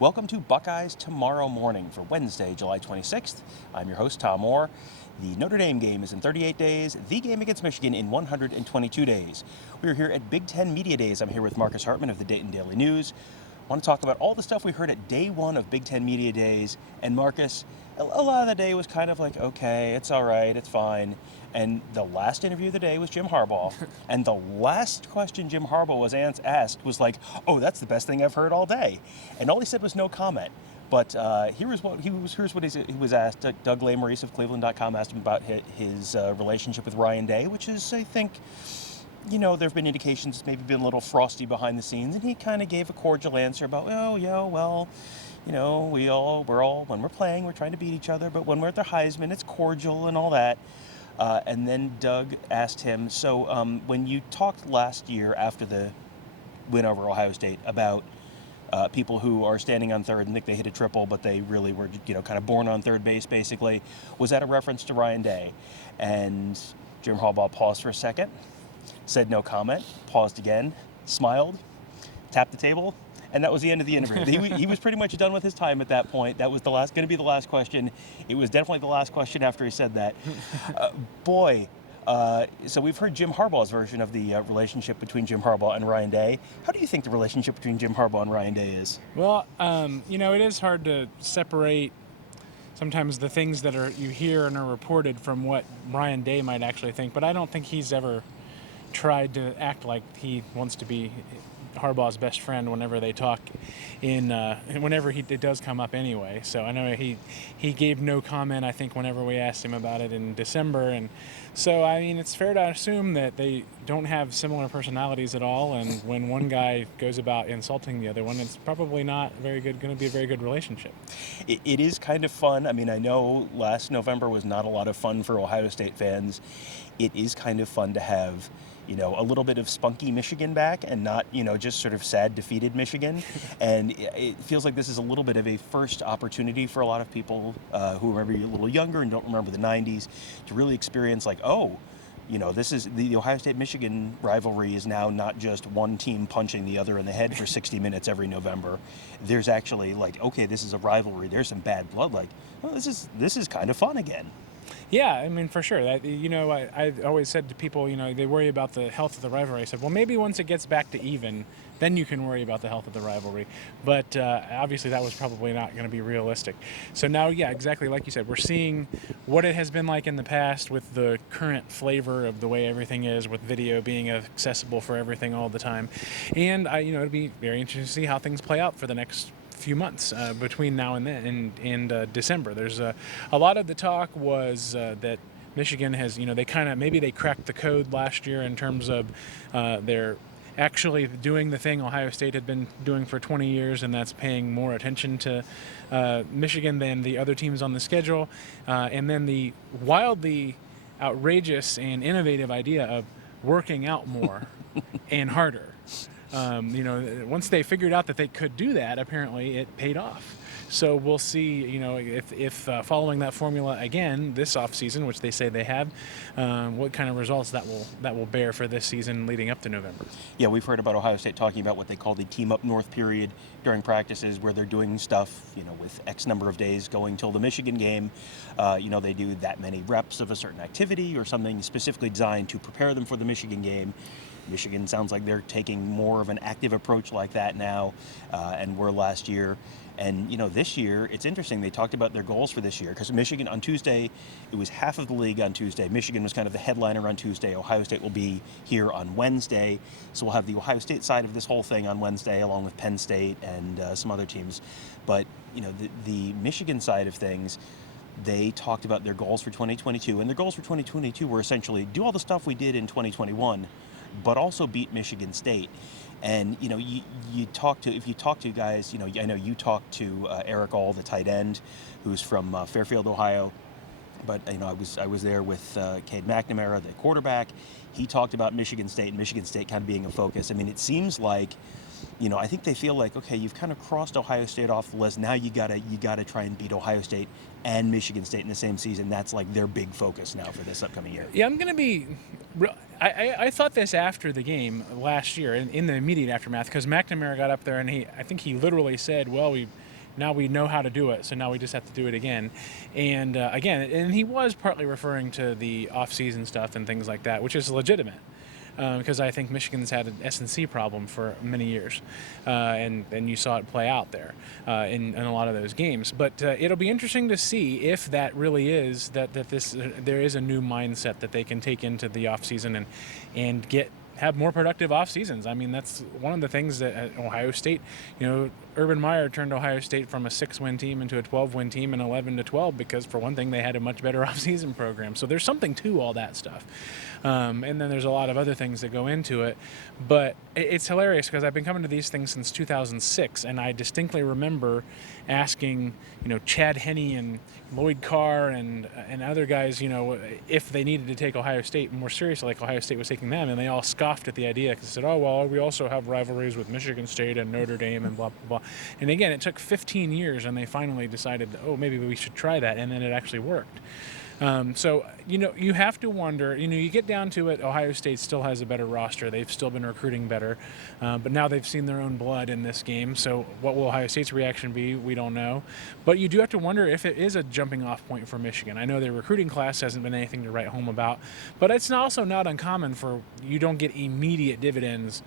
Welcome to Buckeyes Tomorrow Morning for Wednesday, July 26th. I'm your host, Tom Orr. The Notre Dame game is in 38 days, the game against Michigan in 122 days. We're here at Big Ten Media Days. I'm here with Marcus Hartman of the Dayton Daily News. I want to talk about all the stuff we heard at day one of Big Ten Media Days. And Marcus, a lot of the day was kind of like, okay, it's all right, it's fine. And the last interview of the day was Jim Harbaugh. And the last question Jim Harbaugh was asked was like, oh, that's the best thing I've heard all day. And all he said was no comment. But here's what he was asked. Doug Lesmerises of Cleveland.com asked him about his relationship with Ryan Day, which is, I think, there have been indications it's maybe been a little frosty behind the scenes. And he kind of gave a cordial answer about, we're all, when we're playing, we're trying to beat each other. But when we're at the Heisman, it's cordial and all that. And then Doug asked him, so when you talked last year after the win over Ohio State about people who are standing on third and think they hit a triple, but they really were, kind of born on third base, basically, was that a reference to Ryan Day? And Jim Harbaugh paused for a second, said no comment, paused again, smiled, tapped the table, and that was the end of the interview. He was pretty much done with his time at that point. That was going to be the last question. It was definitely the last question after he said that. So we've heard Jim Harbaugh's version of the relationship between Jim Harbaugh and Ryan Day. How do you think the relationship between Jim Harbaugh and Ryan Day is? Well, it is hard to separate sometimes the things that you hear and are reported from what Ryan Day might actually think, but I don't think he's ever tried to act like he wants to be Harbaugh's best friend whenever they talk whenever it does come up anyway. So I know he gave no comment, I think, whenever we asked him about it in December. And so, it's fair to assume that they don't have similar personalities at all. And when one guy goes about insulting the other one, it's probably not going to be a very good relationship. It is kind of fun. I know last November was not a lot of fun for Ohio State fans. It is kind of fun to have a little bit of spunky Michigan back and not, just sort of sad, defeated Michigan. And it feels like this is a little bit of a first opportunity for a lot of people who are maybe a little younger and don't remember the 90s to really experience this is the Ohio State-Michigan rivalry is now not just one team punching the other in the head for 60 minutes every November. There's actually this is a rivalry. There's some bad blood. This is kind of fun again. Yeah, for sure. I always said to people, they worry about the health of the rivalry. I said, well, maybe once it gets back to even, then you can worry about the health of the rivalry. But obviously that was probably not going to be realistic. So now, yeah, exactly like you said, we're seeing what it has been like in the past with the current flavor of the way everything is, with video being accessible for everything all the time. And, it'll be very interesting to see how things play out for the next few months between now and then and December. There's a lot of the talk was that Michigan has, they cracked the code last year in terms of they're actually doing the thing Ohio State had been doing for 20 years, and that's paying more attention to Michigan than the other teams on the schedule. And then the wildly outrageous and innovative idea of working out more and harder. Once they figured out that they could do that, apparently it paid off. So we'll see, if following that formula again this offseason, which they say they have, what kind of results that will bear for this season leading up to November. Yeah, we've heard about Ohio State talking about what they call the team up north period during practices, where they're doing stuff, with X number of days going till the Michigan game. They do that many reps of a certain activity or something specifically designed to prepare them for the Michigan game. Michigan sounds like they're taking more of an active approach like that now, and were last year. And, this year, it's interesting. They talked about their goals for this year, because Michigan on Tuesday, it was half of the league on Tuesday. Michigan was kind of the headliner on Tuesday. Ohio State will be here on Wednesday. So we'll have the Ohio State side of this whole thing on Wednesday, along with Penn State and some other teams. But, the Michigan side of things, they talked about their goals for 2022. And their goals for 2022 were essentially do all the stuff we did in 2021, but also beat Michigan State. And, if you talk to guys, I know you talked to Eric All, the tight end, who's from Fairfield, Ohio. But, I was there with Cade McNamara, the quarterback. He talked about Michigan State and Michigan State kind of being a focus. It seems like, I think they feel like, okay, you've kind of crossed Ohio State off the list. Now you gotta try and beat Ohio State and Michigan State in the same season. That's like their big focus now for this upcoming year. Yeah, I'm going to be I thought this after the game last year in the immediate aftermath, because McNamara got up there and I think he literally said, well, now we know how to do it, so now we just have to do it again. And and he was partly referring to the off-season stuff and things like that, which is legitimate. Because I think Michigan's had an S&C problem for many years, and you saw it play out there in a lot of those games. But it'll be interesting to see if that really is there is a new mindset that they can take into the offseason and have more productive off seasons. I mean, that's one of the things that at Ohio State, Urban Meyer turned Ohio State from a 6-win team into a 12-win team and 11-12 because, for one thing, they had a much better off-season program. So there's something to all that stuff. And then there's a lot of other things that go into it. But it's hilarious because I've been coming to these things since 2006, and I distinctly remember asking, Chad Henne and Lloyd Carr and other guys, if they needed to take Ohio State more seriously, like Ohio State was taking them, and they all scoffed at the idea because they said, oh, well, we also have rivalries with Michigan State and Notre Dame and blah, blah, blah. And again, it took 15 years, and they finally decided, oh, maybe we should try that, and then it actually worked. So, you have to wonder, you get down to it, Ohio State still has a better roster. They've still been recruiting better, but now they've seen their own blood in this game. So what will Ohio State's reaction be? We don't know. But you do have to wonder if it is a jumping off point for Michigan. I know their recruiting class hasn't been anything to write home about, but it's also not uncommon for you don't get immediate dividends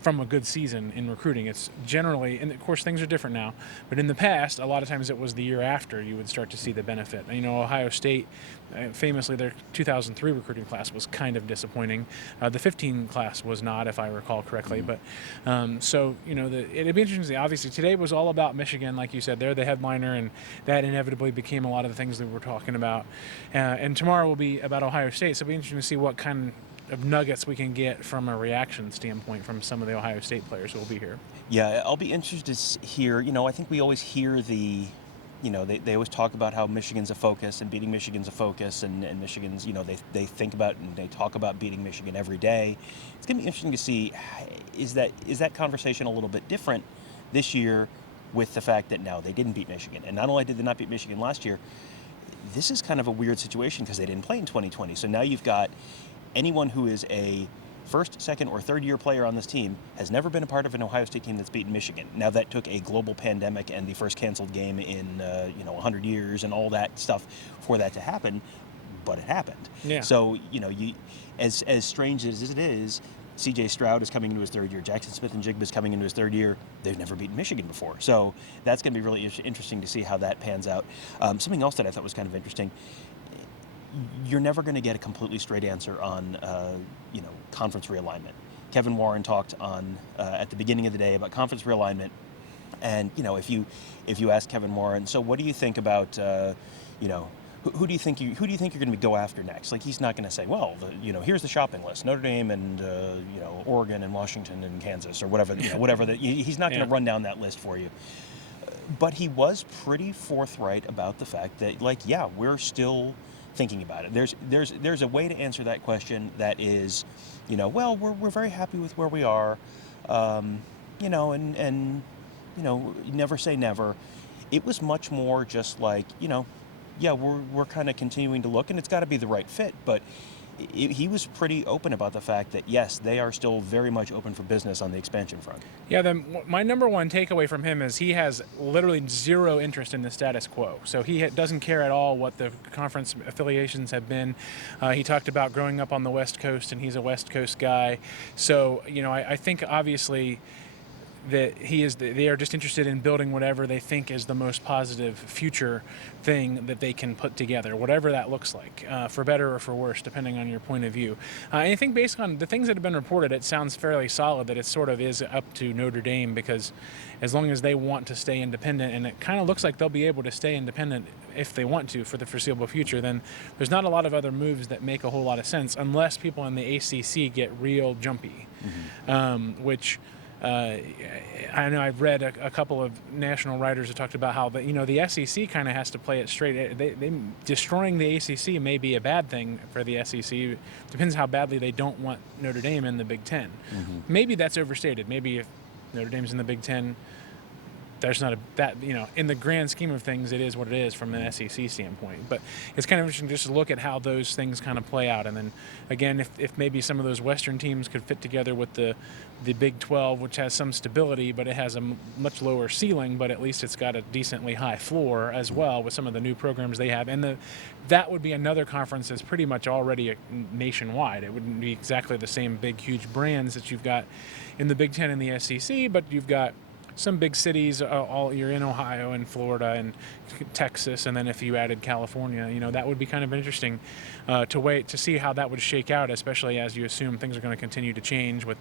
from a good season in recruiting. It's generally, and of course things are different now, but in the past, a lot of times it was the year after you would start to see the benefit. Ohio State, famously, their 2003 recruiting class was kind of disappointing. The 15 class was not, if I recall correctly. But it'd be interesting to see. Obviously, today was all about Michigan, like you said. They're the headliner, and that inevitably became a lot of the things that we're talking about. And tomorrow will be about Ohio State, so it'll be interesting to see what kind of nuggets we can get from a reaction standpoint from some of the Ohio State players who will be here. Yeah, I'll be interested to hear. I think we always hear they always talk about how Michigan's a focus and beating Michigan's a focus, and Michigan's, they think about and they talk about beating Michigan every day. It's going to be interesting to see, is that conversation a little bit different this year with the fact that now they didn't beat Michigan. And not only did they not beat Michigan last year, this is kind of a weird situation because they didn't play in 2020. So now you've got anyone who is a first, second, or third-year player on this team has never been a part of an Ohio State team that's beaten Michigan. Now, that took a global pandemic and the first canceled game in 100 years and all that stuff for that to happen, but it happened. Yeah. So, as strange as it is, C.J. Stroud is coming into his third year. Jackson Smith-Njigba is coming into his third year. They've never beaten Michigan before. So that's going to be really interesting to see how that pans out. Something else that I thought was kind of interesting, you're never going to get a completely straight answer on, conference realignment. Kevin Warren talked on at the beginning of the day about conference realignment, and if you ask Kevin Warren, so what do you think about, who do you think you're going to go after next? Like, he's not going to say, well, here's the shopping list: Notre Dame and Oregon and Washington and Kansas or whatever. He's not going to run down that list for you. But he was pretty forthright about the fact that, we're still thinking about it. There's a way to answer that question that is, we're very happy with where we are, and never say never. It was much more just like, we're kind of continuing to look, and it's got to be the right fit. But he was pretty open about the fact that, yes, they are still very much open for business on the expansion front. Yeah, my number one takeaway from him is he has literally zero interest in the status quo. So he doesn't care at all what the conference affiliations have been. He talked about growing up on the West Coast, and he's a West Coast guy. So, I think obviously that they are just interested in building whatever they think is the most positive future thing that they can put together, whatever that looks like, for better or for worse, depending on your point of view. And I think based on the things that have been reported, it sounds fairly solid that it sort of is up to Notre Dame, because as long as they want to stay independent, and it kind of looks like they'll be able to stay independent if they want to for the foreseeable future, then there's not a lot of other moves that make a whole lot of sense unless people in the ACC get real jumpy, which I know I've read a couple of national writers who talked about how the SEC kind of has to play it straight. They destroying the ACC may be a bad thing for the SEC. Depends how badly they don't want Notre Dame in the Big Ten. Maybe that's overstated. Maybe if Notre Dame's in the Big Ten, there's not in the grand scheme of things, it is what it is from an SEC standpoint. But it's kind of interesting just to look at how those things kind of play out. And then again, if maybe some of those Western teams could fit together with the Big 12, which has some stability, but it has a much lower ceiling, but at least it's got a decently high floor as well with some of the new programs they have. And that would be another conference that's pretty much already nationwide. It wouldn't be exactly the same big, huge brands that you've got in the Big 10 and the SEC, but you've got some big cities, you're in Ohio and Florida and Texas, and then if you added California, that would be kind of interesting to wait to see how that would shake out, especially as you assume things are going to continue to change with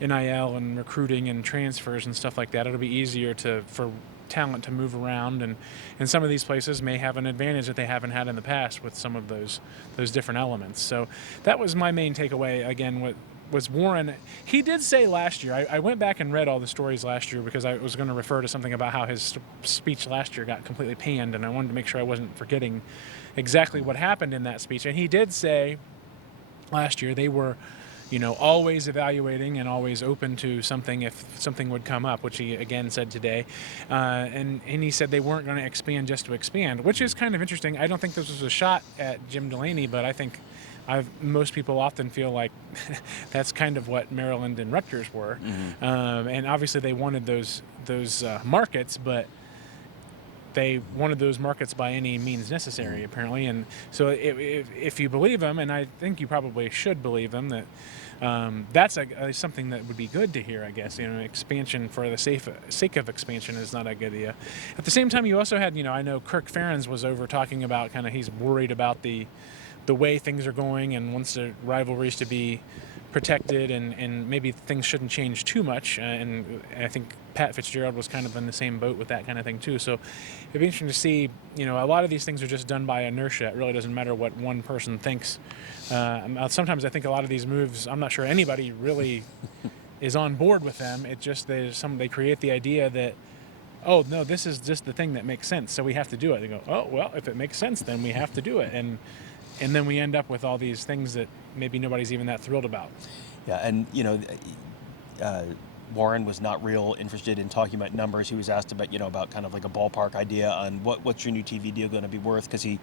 NIL and recruiting and transfers and stuff like that. It'll be easier for talent to move around, and some of these places may have an advantage that they haven't had in the past with some of those different elements. So that was my main takeaway. Again, was Warren. He did say last year, I went back and read all the stories last year because I was going to refer to something about how his speech last year got completely panned, and I wanted to make sure I wasn't forgetting exactly what happened in that speech. And he did say last year they were always evaluating and always open to something if something would come up, which he again said today. And he said they weren't going to expand just to expand, which is kind of interesting. I don't think this was a shot at Jim Delaney, but I think most people often feel like that's kind of what Maryland and Rutgers were. Mm-hmm. And obviously they wanted those markets, but they wanted those markets by any means necessary, apparently. And so if you believe them, and I think you probably should believe them, that that's something that would be good to hear, I guess. Expansion for the sake of expansion is not a good idea. At the same time, you also had, I know Kirk Ferentz was over talking about he's worried about the way things are going and wants the rivalries to be protected, and maybe things shouldn't change too much. And I think Pat Fitzgerald was kind of in the same boat with that kind of thing too. So it'd be interesting to see, a lot of these things are just done by inertia. It really doesn't matter what one person thinks. Sometimes I think a lot of these moves, I'm not sure anybody really is on board with them. It just, they create the idea that, oh, no, this is just the thing that makes sense, so we have to do it. They go, oh, well, if it makes sense, then we have to do it. And then we end up with all these things that maybe nobody's even that thrilled about. Yeah, and, Warren was not real interested in talking about numbers. He was asked about kind of like a ballpark idea on what's your new TV deal going to be worth, because the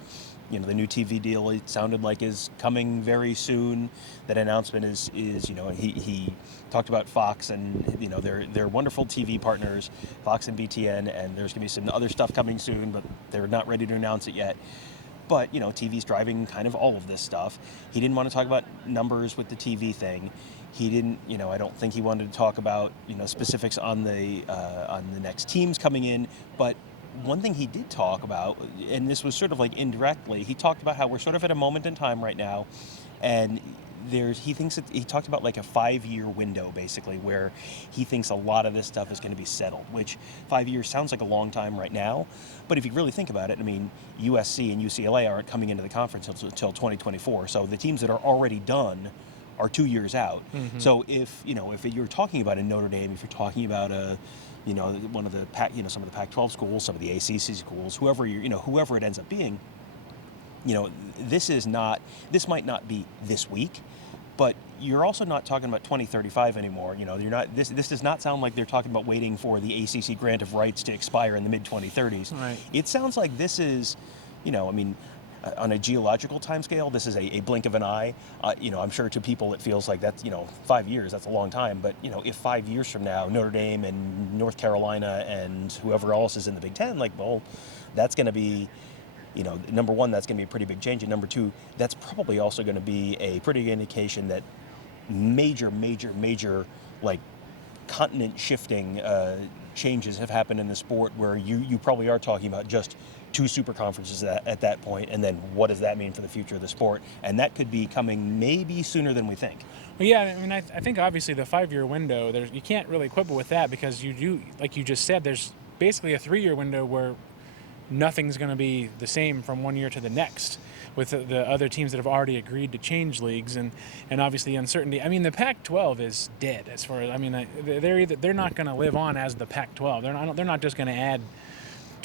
new TV deal, it sounded like, is coming very soon. That announcement is he talked about Fox and they're wonderful TV partners, Fox and BTN, and there's going to be some other stuff coming soon, but they're not ready to announce it yet. But, TV's driving kind of all of this stuff. He didn't want to talk about numbers with the TV thing. He didn't, I don't think he wanted to talk about, specifics on the next teams coming in. But one thing he did talk about, and this was sort of like indirectly, he talked about how we're sort of at a moment in time right now, and he talked about like a 5-year window, basically, where he thinks a lot of this stuff is going to be settled, which 5 years sounds like a long time right now. But if you really think about it, USC and UCLA aren't coming into the conference until 2024. So the teams that are already done are 2 years out. Mm-hmm. So if you're talking about a Notre Dame, if you're talking about one of the some of the Pac-12 schools, some of the ACC schools, whoever it ends up being, this might not be this week, but you're also not talking about 2035 anymore. You're not. This does not sound like they're talking about waiting for the ACC grant of rights to expire in the mid-2030s. Right. It sounds like this is, on a geological timescale, this is a blink of an eye. I'm sure to people it feels like that's 5 years. That's a long time. But if 5 years from now Notre Dame and North Carolina and whoever else is in the Big Ten, that's going to be. Number one, that's going to be a pretty big change. And number two, that's probably also going to be a pretty good indication that major, continent shifting changes have happened in the sport, where you probably are talking about just 2 super conferences at that point. And then what does that mean for the future of the sport? And that could be coming maybe sooner than we think. Well, yeah, I think obviously the 5-year window, you can't really quibble with that, because you do, like you just said, there's basically a 3-year window where nothing's going to be the same from one year to the next with the other teams that have already agreed to change leagues, and obviously uncertainty. The Pac-12 is dead as far as they're not going to live on as the Pac-12. They're not just going to add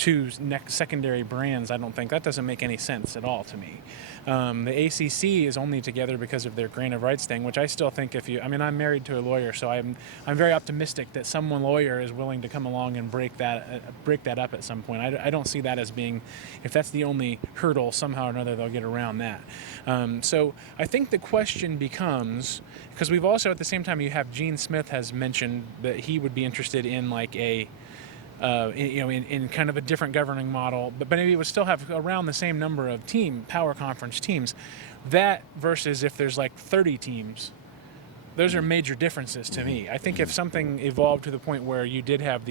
two secondary brands. I don't think that doesn't make any sense at all to me. The ACC is only together because of their grain of rights thing, which I still think I'm married to a lawyer, so I'm very optimistic that someone lawyer is willing to come along and break that up at some point. I don't see that as being, if that's the only hurdle, somehow or another they'll get around that. So I think the question becomes, because we've also at the same time, you have Gene Smith has mentioned that he would be interested in like in kind of a different governing model, but maybe it would still have around the same number of power conference teams. That versus if there's like 30 teams, those are major differences to me. I think if something evolved to the point where you did have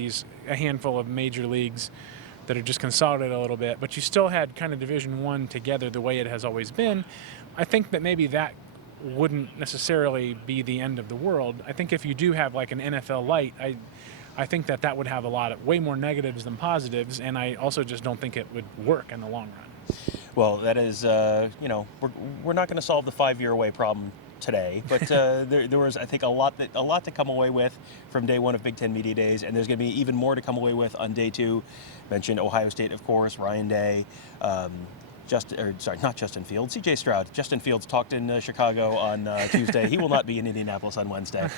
a handful of major leagues that are just consolidated a little bit, but you still had kind of Division I together the way it has always been, I think that maybe that wouldn't necessarily be the end of the world. I think if you do have like an NFL light, I think that would have way more negatives than positives, and I also just don't think it would work in the long run. Well, that is, we're not going to solve the 5-year away problem today, but there was, I think, a lot to come away with from day one of Big Ten Media Days, and there's going to be even more to come away with on day 2. Mentioned Ohio State, of course, Ryan Day. Not Justin Fields, C.J. Stroud. Justin Fields talked in Chicago on Tuesday. He will not be in Indianapolis on Wednesday.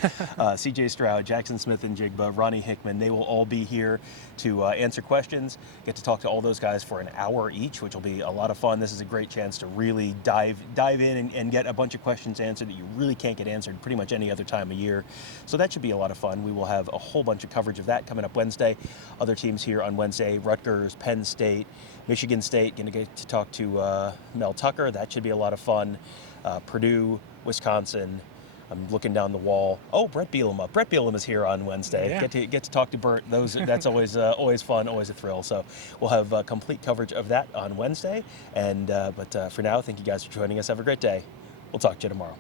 C.J. Stroud, Jackson Smith and Jigba, Ronnie Hickman, they will all be here to answer questions, get to talk to all those guys for an hour each, which will be a lot of fun. This is a great chance to really dive in and get a bunch of questions answered that you really can't get answered pretty much any other time of year. So that should be a lot of fun. We will have a whole bunch of coverage of that coming up Wednesday. Other teams here on Wednesday, Rutgers, Penn State, Michigan State, going to get to talk to Mel Tucker. That should be a lot of fun. Purdue, Wisconsin. I'm looking down the wall. Oh, Brett Bielema. Brett Bielema is here on Wednesday. Yeah. Get to talk to Bert. That's always fun, always a thrill. So we'll have complete coverage of that on Wednesday. And but for now, thank you guys for joining us. Have a great day. We'll talk to you tomorrow.